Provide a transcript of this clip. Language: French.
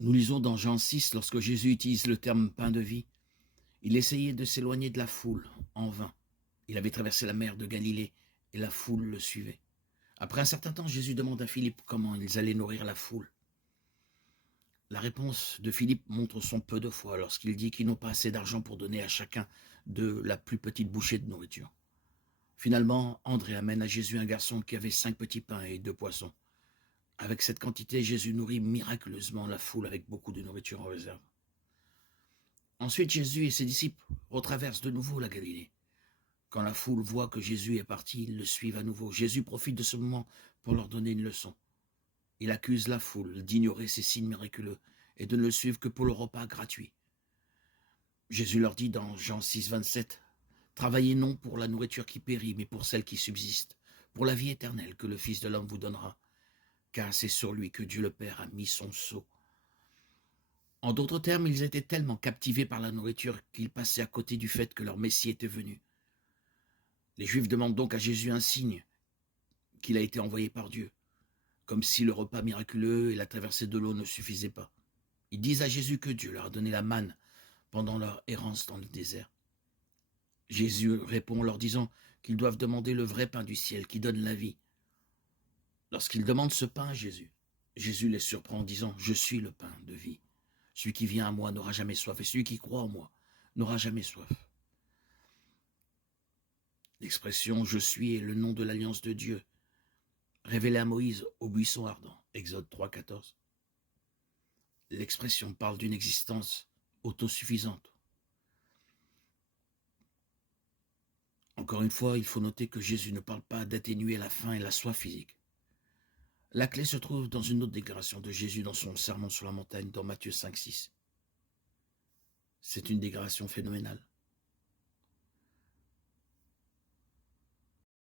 Nous lisons dans Jean 6, lorsque Jésus utilise le terme pain de vie, il essayait de s'éloigner de la foule, en vain. Il avait traversé la mer de Galilée et la foule le suivait. Après un certain temps, Jésus demande à Philippe comment ils allaient nourrir la foule. La réponse de Philippe montre son peu de foi lorsqu'il dit qu'ils n'ont pas assez d'argent pour donner à chacun de la plus petite bouchée de nourriture. Finalement, André amène à Jésus un garçon qui avait 5 petits pains et 2 poissons. Avec cette quantité, Jésus nourrit miraculeusement la foule avec beaucoup de nourriture en réserve. Ensuite, Jésus et ses disciples retraversent de nouveau la Galilée. Quand la foule voit que Jésus est parti, ils le suivent à nouveau. Jésus profite de ce moment pour leur donner une leçon. Il accuse la foule d'ignorer ces signes miraculeux et de ne le suivre que pour le repas gratuit. Jésus leur dit dans Jean 6, 27, « Travaillez non pour la nourriture qui périt, mais pour celle qui subsiste, pour la vie éternelle que le Fils de l'homme vous donnera, car c'est sur lui que Dieu le Père a mis son sceau. » En d'autres termes, ils étaient tellement captivés par la nourriture qu'ils passaient à côté du fait que leur Messie était venu. Les Juifs demandent donc à Jésus un signe qu'il a été envoyé par Dieu, comme si le repas miraculeux et la traversée de l'eau ne suffisaient pas. Ils disent à Jésus que Dieu leur a donné la manne pendant leur errance dans le désert. Jésus répond en leur disant qu'ils doivent demander le vrai pain du ciel qui donne la vie. Lorsqu'ils demandent ce pain à Jésus, Jésus les surprend en disant « Je suis le pain de vie. Celui qui vient à moi n'aura jamais soif, et celui qui croit en moi n'aura jamais soif. » L'expression « Je suis » est le nom de l'alliance de Dieu, révélée à Moïse au buisson ardent, Exode 3, 14. L'expression parle d'une existence autosuffisante. Encore une fois, il faut noter que Jésus ne parle pas d'atténuer la faim et la soif physique. La clé se trouve dans une autre déclaration de Jésus dans son sermon sur la montagne dans Matthieu 5, 6. C'est une déclaration phénoménale.